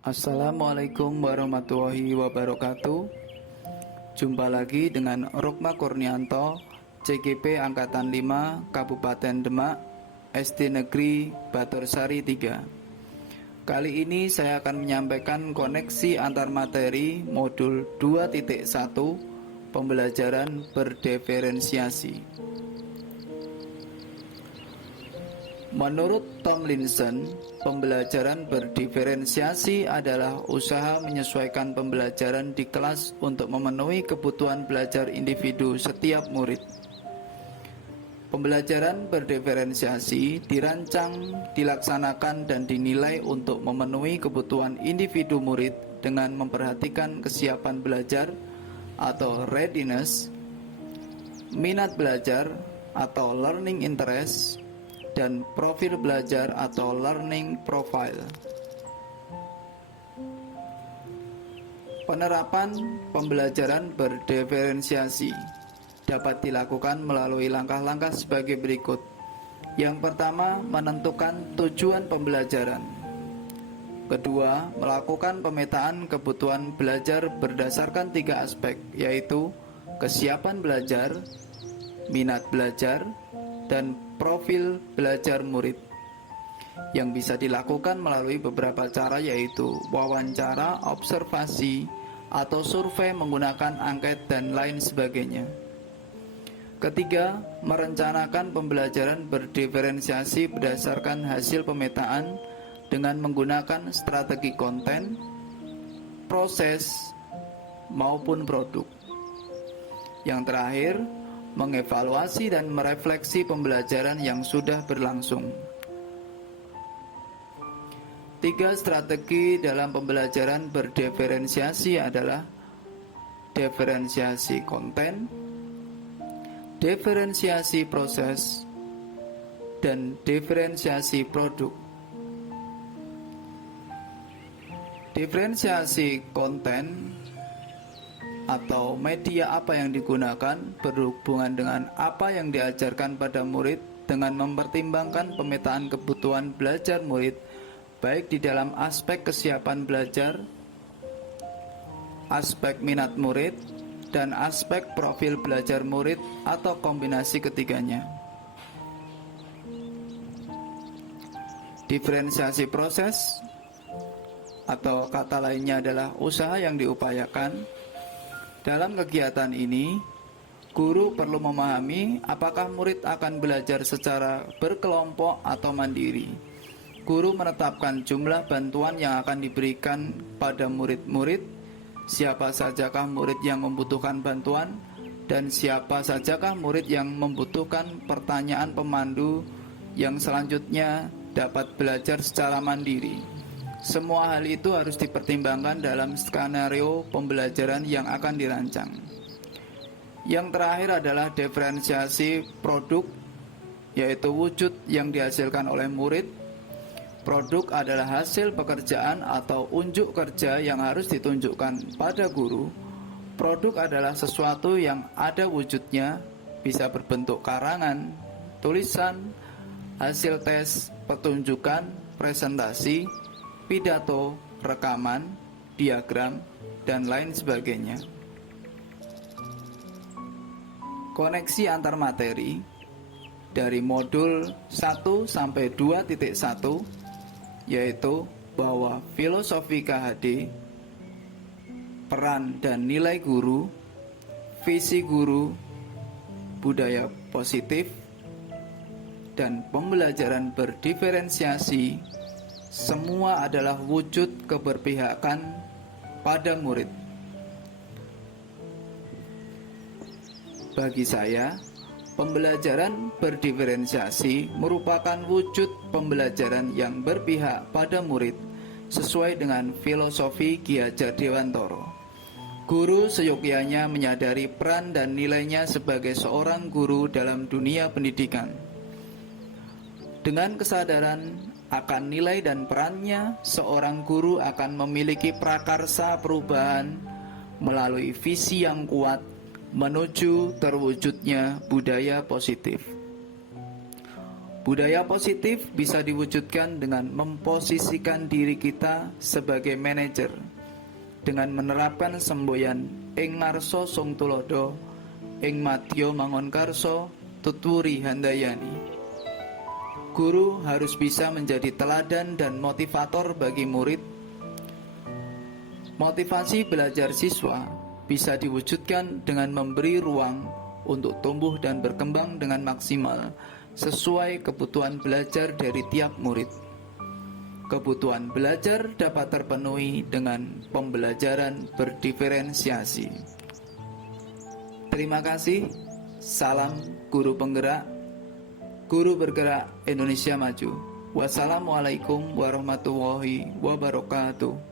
Assalamualaikum warahmatullahi wabarakatuh. Jumpa lagi dengan Rukma Kurnianto, CGP Angkatan 5, Kabupaten Demak, SD Negeri Batursari 3. Kali ini saya akan menyampaikan koneksi antar materi modul 2.1 pembelajaran berdiferensiasi. Menurut Tomlinson, pembelajaran berdiferensiasi adalah usaha menyesuaikan pembelajaran di kelas untuk memenuhi kebutuhan belajar individu setiap murid. Pembelajaran berdiferensiasi dirancang, dilaksanakan, dan dinilai untuk memenuhi kebutuhan individu murid dengan memperhatikan kesiapan belajar atau readiness, minat belajar atau learning interest, dan profil belajar atau learning profile. Penerapan pembelajaran berdiferensiasi dapat dilakukan melalui langkah-langkah sebagai berikut. Yang pertama, menentukan tujuan pembelajaran. Kedua, melakukan pemetaan kebutuhan belajar berdasarkan 3 aspek, yaitu kesiapan belajar, minat belajar, dan profil belajar murid, yang bisa dilakukan melalui beberapa cara, yaitu wawancara, observasi, atau survei menggunakan angket dan lain sebagainya. Ketiga, merencanakan pembelajaran berdiferensiasi berdasarkan hasil pemetaan dengan menggunakan strategi konten, proses, maupun produk. Yang terakhir, mengevaluasi dan merefleksi pembelajaran yang sudah berlangsung. 3 strategi dalam pembelajaran berdiferensiasi adalah diferensiasi konten, diferensiasi proses, dan diferensiasi produk. Diferensiasi konten atau media apa yang digunakan berhubungan dengan apa yang diajarkan pada murid dengan mempertimbangkan pemetaan kebutuhan belajar murid baik di dalam aspek kesiapan belajar, aspek minat murid, dan aspek profil belajar murid atau kombinasi ketiganya. Diferensiasi proses atau kata lainnya adalah usaha yang diupayakan. Dalam kegiatan ini, guru perlu memahami apakah murid akan belajar secara berkelompok atau mandiri. Guru menetapkan jumlah bantuan yang akan diberikan pada murid-murid, siapa sajakah murid yang membutuhkan bantuan, dan siapa sajakah murid yang membutuhkan pertanyaan pemandu yang selanjutnya dapat belajar secara mandiri. Semua hal itu harus dipertimbangkan dalam skenario pembelajaran yang akan dirancang. Yang terakhir adalah diferensiasi produk, yaitu wujud yang dihasilkan oleh murid. Produk adalah hasil pekerjaan atau unjuk kerja yang harus ditunjukkan pada guru. Produk adalah sesuatu yang ada wujudnya, bisa berbentuk karangan, tulisan, hasil tes, pertunjukan, presentasi, pidato, rekaman, diagram, dan lain sebagainya. Koneksi antar materi dari modul 1 sampai 2.1 yaitu bahwa filosofi KHD, peran dan nilai guru, visi guru, budaya positif, dan pembelajaran berdiferensiasi semua adalah wujud keberpihakan pada murid. Bagi saya, pembelajaran berdiferensiasi merupakan wujud pembelajaran yang berpihak pada murid sesuai dengan filosofi Ki Hajar Dewantoro. Guru seyogyanya menyadari peran dan nilainya sebagai seorang guru dalam dunia pendidikan. Dengan kesadaran akan nilai dan perannya, seorang guru akan memiliki prakarsa perubahan melalui visi yang kuat menuju terwujudnya budaya positif. Budaya positif bisa diwujudkan dengan memposisikan diri kita sebagai manajer dengan menerapkan semboyan ing ngarsa sung tulodo, ing madya mangon karso, tuturi handayani. Guru harus bisa menjadi teladan dan motivator bagi murid. Motivasi belajar siswa bisa diwujudkan dengan memberi ruang untuk tumbuh dan berkembang dengan maksimal sesuai kebutuhan belajar dari tiap murid. Kebutuhan belajar dapat terpenuhi dengan pembelajaran berdiferensiasi. Terima kasih. Salam guru penggerak, guru bergerak Indonesia Maju. Wassalamualaikum warahmatullahi wabarakatuh.